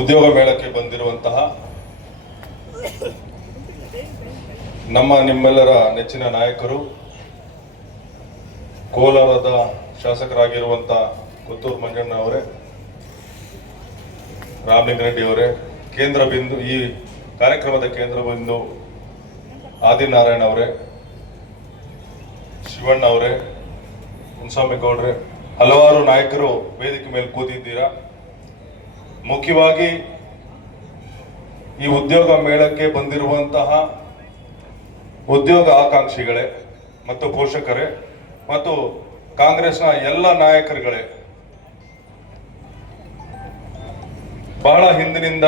ಉದ್ಯೋಗ ಮೇಳಕ್ಕೆ ಬಂದಿರುವಂತಹ ನಮ್ಮ ನಿಮ್ಮೆಲ್ಲರ ನೆಚ್ಚಿನ ನಾಯಕರು, ಕೋಲಾರದ ಶಾಸಕರಾಗಿರುವಂಥ ಕೊತ್ತೂರು ಮಂಜಣ್ಣ ಅವರೇ ರಾಮಲಿಂಗರೆಡ್ಡಿ ಅವರೇ, ಕೇಂದ್ರ ಬಿಂದು, ಈ ಕಾರ್ಯಕ್ರಮದ ಕೇಂದ್ರ ಬಿಂದು ಆದಿನಾರಾಯಣ ಅವರೇ, ಶಿವಣ್ಣ ಅವರೇ ಮುನ್ಸ್ವಾಮಿ ಗೌಡ್ರೆ, ಹಲವಾರು ನಾಯಕರು ವೇದಿಕೆ ಮೇಲೆ ಕೂತಿದ್ದೀರಾ? ಮುಖ್ಯವಾಗಿ ಈ ಉದ್ಯೋಗ ಮೇಳಕ್ಕೆ ಬಂದಿರುವಂತಹ ಉದ್ಯೋಗ ಆಕಾಂಕ್ಷಿಗಳೇ ಮತ್ತು ಪೋಷಕರೇ ಮತ್ತು ಕಾಂಗ್ರೆಸ್ನ ಎಲ್ಲ ನಾಯಕರುಗಳೇ. ಬಹಳ ಹಿಂದಿನಿಂದ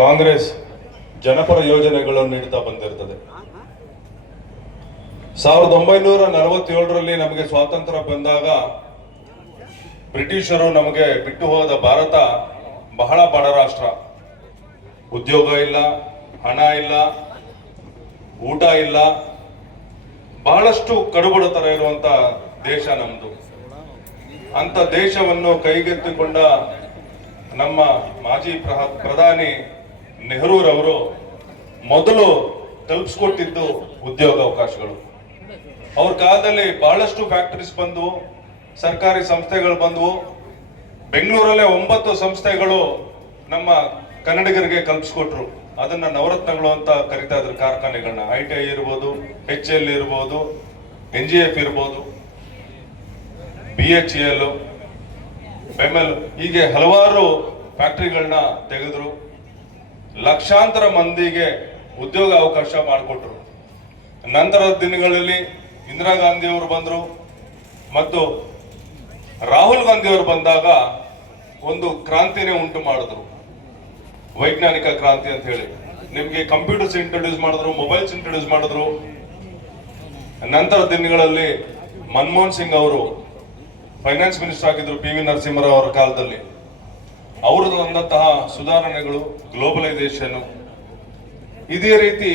ಕಾಂಗ್ರೆಸ್ ಜನಪರ ಯೋಜನೆಗಳನ್ನು ನೀಡುತ್ತಾ ಬಂದಿರ್ತದೆ. ಸಾವಿರದ ಒಂಬೈನೂರ ನಲವತ್ತೇಳರಲ್ಲಿ ನಮಗೆ ಸ್ವಾತಂತ್ರ್ಯ ಬಂದಾಗ ಬ್ರಿಟಿಷರು ನಮಗೆ ಬಿಟ್ಟು ಹೋದ ಭಾರತ ಬಹಳ ಬಡ ರಾಷ್ಟ್ರ. ಉದ್ಯೋಗ ಇಲ್ಲ, ಹಣ ಇಲ್ಲ, ಊಟ ಇಲ್ಲ. ಬಹಳಷ್ಟು ಕಡುಬಡತರ ಇರುವಂತ ದೇಶ ನಮ್ದು. ಅಂತ ದೇಶವನ್ನು ಕೈಗೆತ್ತಿಕೊಂಡ ನಮ್ಮ ಮಾಜಿ ಪ್ರಧಾನಿ ನೆಹರೂರವರು ಮೊದಲು ತಲುಪಿಸ್ಕೊಟ್ಟಿದ್ದು ಉದ್ಯೋಗ ಅವಕಾಶಗಳು. ಅವ್ರ ಕಾಲದಲ್ಲಿ ಬಹಳಷ್ಟು ಫ್ಯಾಕ್ಟರೀಸ್ ಬಂದವು ಸರ್ಕಾರಿ ಸಂಸ್ಥೆಗಳು ಬಂದವು ಬೆಂಗಳೂರಲ್ಲೇ ಒಂಬತ್ತು ಸಂಸ್ಥೆಗಳು ನಮ್ಮ ಕನ್ನಡಿಗರಿಗೆ ಕಲ್ಪಿಸ್ಕೊಟ್ರು. ಅದನ್ನ ನವರತ್ನಗಳು ಅಂತ ಕರಿತಾ ಇದ್ರು ಕಾರ್ಖಾನೆಗಳನ್ನ ಐ ಟಿ ಐ ಇರ್ಬೋದು ಎಚ್ ಎಲ್ ಇರ್ಬೋದು ಎನ್ ಜಿ ಎಫ್ ಇರ್ಬೋದು ಬಿ ಎಚ್ ಎಲ್ ಬೆಮೆಲ್ ಹೀಗೆ ಹಲವಾರು ಫ್ಯಾಕ್ಟ್ರಿಗಳನ್ನ ತೆಗೆದ್ರು. ಲಕ್ಷಾಂತರ ಮಂದಿಗೆ ಉದ್ಯೋಗ ಅವಕಾಶ ಮಾಡಿಕೊಟ್ರು. ನಂತರದ ದಿನಗಳಲ್ಲಿ ಇಂದಿರಾ ಗಾಂಧಿ ಅವರು ಬಂದರು. ಮತ್ತು ರಾಹುಲ್ ಗಾಂಧಿ ಅವರು ಬಂದಾಗ ಒಂದು ಕ್ರಾಂತಿನೇ ಉಂಟು ಮಾಡಿದ್ರು. ವೈಜ್ಞಾನಿಕ ಕ್ರಾಂತಿ ಅಂತ ಹೇಳಿ. ನಿಮ್ಗೆ ಕಂಪ್ಯೂಟರ್ಸ್ ಇಂಟ್ರೊಡ್ಯೂಸ್ ಮಾಡಿದ್ರು ಮೊಬೈಲ್ಸ್ ಇಂಟ್ರೊಡ್ಯೂಸ್ ಮಾಡಿದ್ರು. ನಂತರ ದಿನಗಳಲ್ಲಿ ಮನಮೋಹನ್ ಸಿಂಗ್ ಅವರು ಫೈನಾನ್ಸ್ ಮಿನಿಸ್ಟರ್ ಆಗಿದ್ರು ಪಿ ವಿ ನರಸಿಂಹರಾವ್ ಅವರ ಕಾಲದಲ್ಲಿ. ಅವರು ತಂದಂತಹ ಸುಧಾರಣೆಗಳು ಗ್ಲೋಬಲೈಸೇಷನ್ ಇದೇ ರೀತಿ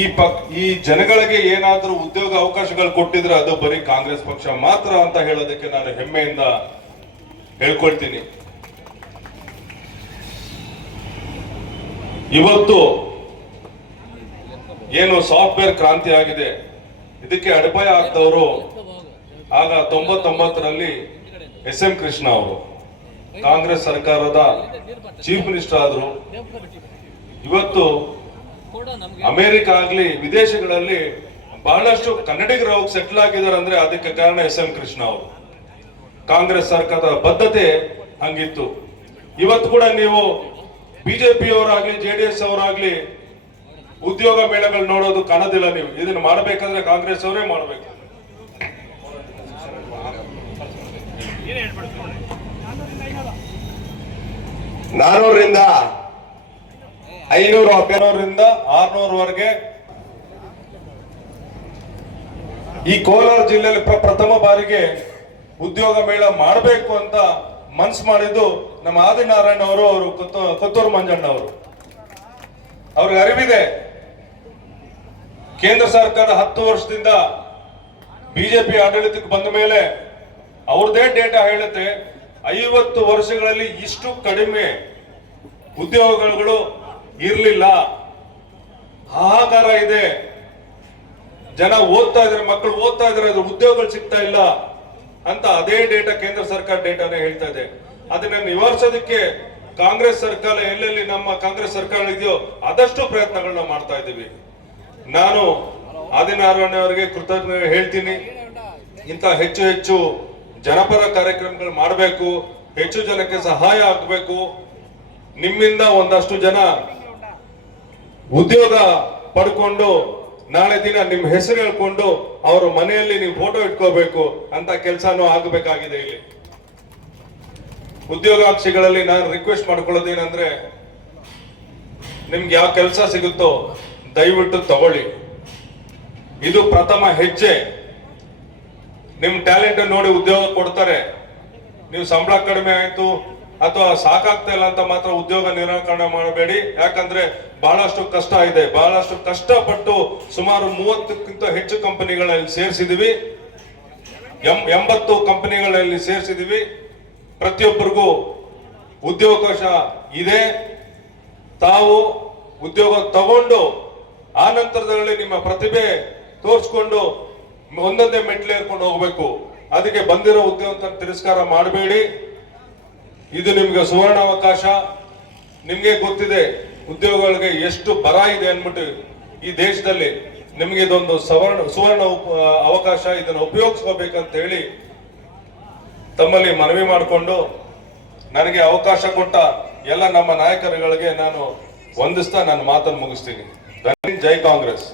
ಈ ಪಕ್, ಈ ಜನಗಳಿಗೆ ಏನಾದರೂ ಉದ್ಯೋಗ ಅವಕಾಶಗಳು ಕೊಟ್ಟಿದ್ರೆ ಅದು ಬರೀ ಕಾಂಗ್ರೆಸ್ ಪಕ್ಷ ಮಾತ್ರ ಅಂತ ಹೇಳೋದಕ್ಕೆ ನಾನು ಹೆಮ್ಮೆಯಿಂದ ಹೇಳ್ಕೊಳ್ತೀನಿ. ಇವತ್ತು ಏನು ಸಾಫ್ಟ್ವೇರ್ ಕ್ರಾಂತಿ ಆಗಿದೆ. ಇದಕ್ಕೆ ಅಡಿಪಾಯ ಆಗ್ತವರು ಆಗ ತೊಂಬತ್ತೊಂಬತ್ತರಲ್ಲಿ ಎಸ್ ಎಂ ಕೃಷ್ಣ ಅವರು. ಕಾಂಗ್ರೆಸ್ ಸರ್ಕಾರದ ಚೀಫ್ ಮಿನಿಸ್ಟರ್ ಆದರು. ಇವತ್ತು ಅಮೆರಿಕ ಆಗ್ಲಿ, ವಿದೇಶಗಳಲ್ಲಿ ಬಹಳಷ್ಟು ಕನ್ನಡಿಗರು ಹೋಗಿ ಸೆಟ್ಲ್ ಆಗಿದ್ದಾರೆ ಅಂದ್ರೆ ಅದಕ್ಕೆ ಕಾರಣ ಎಸ್ ಎಂ ಕೃಷ್ಣ ಅವರು. ಕಾಂಗ್ರೆಸ್ ಸರ್ಕಾರದ ಬದ್ಧತೆ ಹಂಗಿತ್ತು. ಇವತ್ತು ಕೂಡ ನೀವು ಬಿಜೆಪಿ ಅವರಾಗ್ಲಿ, ಜೆ ಡಿ ಎಸ್ ಅವರಾಗ್ಲಿ ಉದ್ಯೋಗ ಮೇಳಗಳು ನೋಡೋದು ಕಾಣೋದಿಲ್ಲ ನೀವು. ಇದನ್ನ ಮಾಡಬೇಕಂದ್ರೆ ಕಾಂಗ್ರೆಸ್ ಅವರೇ ಮಾಡಬೇಕು. ನಾನೂರರಿಂದ ಐನೂರು ಹದಿನೂರರಿಂದ ಆರ್ನೂರವರೆಗೆ ಈ ಕೋಲಾರ ಜಿಲ್ಲೆಯಲ್ಲಿ ಪ್ರಥಮ ಬಾರಿಗೆ ಉದ್ಯೋಗ ಮೇಳ ಮಾಡಬೇಕು ಅಂತ ಮನ್ಸ್ ಮಾಡಿದ್ದು ನಮ್ಮ ಆದಿನಾರಾಯಣ ಅವರು ಅವರು ಕೊತ್ತ- ಕೊತ್ತೂರು ಮಂಜಣ್ಣ ಅವರು ಅವ್ರಿಗೆ ಅರಿವಿದೆ. ಕೇಂದ್ರ ಸರ್ಕಾರ ಹತ್ತು ವರ್ಷದಿಂದ ಬಿಜೆಪಿ ಆಡಳಿತಕ್ಕೆ ಬಂದ ಮೇಲೆ ಅವ್ರದೇ ಡೇಟಾ ಹೇಳುತ್ತೆ. ಐವತ್ತು ವರ್ಷಗಳಲ್ಲಿ ಇಷ್ಟು ಕಡಿಮೆ ಉದ್ಯೋಗಗಳು ಇರಲಿಲ್ಲ. ಹಾಹಾಕಾರ ಇದೆ. ಜನ ಓದ್ತಾ ಇದ್ರೆ ಮಕ್ಕಳು ಓದ್ತಾ ಇದ್ರೆ ಅದ್ರ ಉದ್ಯೋಗಗಳು ಸಿಗ್ತಾ ಇಲ್ಲ ಅಂತ ಅದೇ ಡೇಟಾ ಕೇಂದ್ರ ಸರ್ಕಾರ ಡೇಟಾನೇ ಹೇಳ್ತಾ ಇದೆ. ಅದನ್ನ ನಿವಾರಿಸೋದಕ್ಕೆ ಕಾಂಗ್ರೆಸ್ ಸರ್ಕಾರ ಎಲ್ಲೆಲ್ಲಿ ನಮ್ಮ ಕಾಂಗ್ರೆಸ್ ಸರ್ಕಾರ ಇದೆಯೋ ಆದಷ್ಟು ಪ್ರಯತ್ನಗಳನ್ನ ಮಾಡ್ತಾ ಇದ್ದೀವಿ. ನಾನು ಆದಿನಾರಾಯಣ ಅವರಿಗೆ ಕೃತಜ್ಞ ಹೇಳ್ತೀನಿ. ಇಂತ ಹೆಚ್ಚು ಹೆಚ್ಚು ಜನಪರ ಕಾರ್ಯಕ್ರಮಗಳು ಮಾಡಬೇಕು, ಹೆಚ್ಚು ಜನಕ್ಕೆ ಸಹಾಯ ಆಗಬೇಕು. ನಿಮ್ಮಿಂದ ಒಂದಷ್ಟು ಜನ ಉದ್ಯೋಗ ಪಡ್ಕೊಂಡು ನಾಳೆ ದಿನ ನಿಮ್ ಹೆಸರು ಹೇಳ್ಕೊಂಡು ಅವರ ಮನೆಯಲ್ಲಿ ನೀವು ಫೋಟೋ ಇಟ್ಕೋಬೇಕು ಅಂತ ಕೆಲಸನೂ ಆಗಬೇಕಾಗಿದೆ ಇಲ್ಲಿ. ಉದ್ಯೋಗಾಕ್ಷಿಗಳಲ್ಲಿ ನಾನು ರಿಕ್ವೆಸ್ಟ್ ಮಾಡ್ಕೊಳ್ಳೋದೇನಂದ್ರೆ, ನಿಮ್ಗೆ ಯಾವ ಕೆಲಸ ಸಿಗುತ್ತೋ ದಯವಿಟ್ಟು ತಗೊಳ್ಳಿ. ಇದು ಪ್ರಥಮ ಹೆಜ್ಜೆ. ನಿಮ್ ಟ್ಯಾಲೆಂಟ್ ನೋಡಿ ಉದ್ಯೋಗ ಕೊಡ್ತಾರೆ. ನೀವು ಸಂಬಳ ಕಡಿಮೆ ಆಯ್ತು ಅಥವಾ ಸಾಕಾಗ್ತಾ ಇಲ್ಲ ಅಂತ ಮಾತ್ರ ಉದ್ಯೋಗ ನಿರಾಕರಣೆ ಮಾಡಬೇಡಿ. ಯಾಕಂದ್ರೆ ಬಹಳಷ್ಟು ಕಷ್ಟ ಇದೆ. ಬಹಳಷ್ಟು ಕಷ್ಟಪಟ್ಟು ಸುಮಾರು ಮೂವತ್ತಕ್ಕಿಂತ ಹೆಚ್ಚು ಕಂಪನಿಗಳಲ್ಲಿ ಸೇರಿಸಿದೀವಿ. ಎಂಬತ್ತು ಕಂಪನಿಗಳಲ್ಲಿ ಸೇರಿಸಿದೀವಿ. ಪ್ರತಿಯೊಬ್ಬರಿಗೂ ಉದ್ಯೋಗಾವಕಾಶ ಇದೆ. ತಾವು ಉದ್ಯೋಗ ತಗೊಂಡು ಆ ನಂತರದಲ್ಲಿ ನಿಮ್ಮ ಪ್ರತಿಭೆ ತೋರಿಸ್ಕೊಂಡು ಒಂದೊಂದೇ ಮೆಟ್ಲೇರ್ಕೊಂಡು ಹೋಗ್ಬೇಕು. ಅದಕ್ಕೆ ಬಂದಿರೋ ಉದ್ಯೋಗ ತಿರಸ್ಕಾರ ಮಾಡಬೇಡಿ. ಇದು ನಿಮ್ಗೆ ಸುವರ್ಣ ಅವಕಾಶ ನಿಮ್ಗೆ ಗೊತ್ತಿದೆ, ಉದ್ಯೋಗಗಳಿಗೆ ಎಷ್ಟು ಬರ ಇದೆ ಅನ್ಬಿಟ್ಟು ಈ ದೇಶದಲ್ಲಿ ನಿಮ್ಗೆ ಇದೊಂದು ಸವರ್ಣ, ಸುವರ್ಣ ಅವಕಾಶ ಇದನ್ನು ಉಪಯೋಗಿಸ್ಕೋಬೇಕಂತ ಹೇಳಿ ತಮ್ಮಲ್ಲಿ ಮನವಿ ಮಾಡಿಕೊಂಡು ನನಗೆ ಅವಕಾಶ ಕೊಟ್ಟ ಎಲ್ಲ ನಮ್ಮ ನಾಯಕರುಗಳಿಗೆ ನಾನು ವಂದಿಸ್ತಾ ನನ್ನ ಮಾತನ್ನು ಮುಗಿಸ್ತೀನಿ. ಜೈ ಕಾಂಗ್ರೆಸ್.